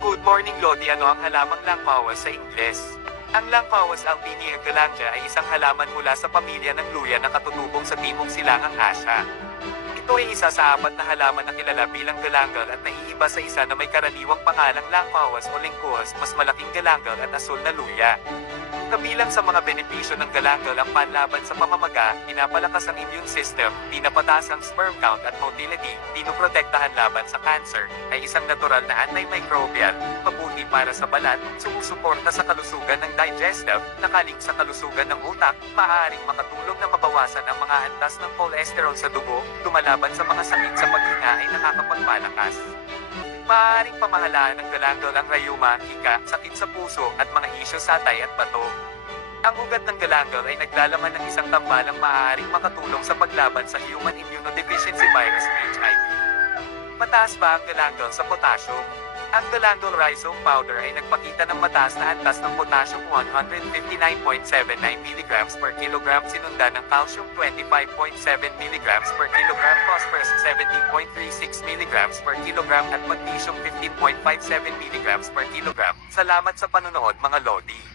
Good morning Lodi. Ano ang halamang langpawas sa Ingles? Ang langpawas Alpinia galanga ay isang halaman mula sa pamilya ng luya na katutubong sa Timog Silangang Asya. Ito ay isa sa 4 na halaman na kilala bilang galangal at naiiba sa isa na may karaniwang pangalang langpawas o lengkuas, mas malaking galangal at asul na luya. Kabilang sa mga benepisyo ng galangal ang panlaban sa pamamaga, pinapalakas ang immune system, pinapataas ang sperm count at motility, pinoprotektahan laban sa cancer, ay isang natural na antimicrobial, mabuti para sa balat, sumusuporta sa kalusugan ng digestive, nakalik sa kalusugan ng utak, maaaring makatulong na mabawasan ang mga antas ng cholesterol sa dugo, lumalaban sa mga sakit sa paghinga ay nakakapagpalakas. Maaaring pamahalaan ng galangal ang rayuma, hika, sakit sa puso, at mga isyu sa atay at bato. Ang ugat ng galangal ay naglalaman ng isang tambalang maaaring makatulong sa paglaban sa human immunodeficiency virus HIV. Mataas ba ang galangal sa potassium? Ang galangal rhizome powder ay nagpakita ng mataas na antas ng potassium 159.79 mg per kilogram sinundan ng calcium 25.7 mg per kilogram, phosphorus 17.36 mg per kilogram at magnesium 15.57 mg per kilogram. Salamat sa panonood mga Lodi.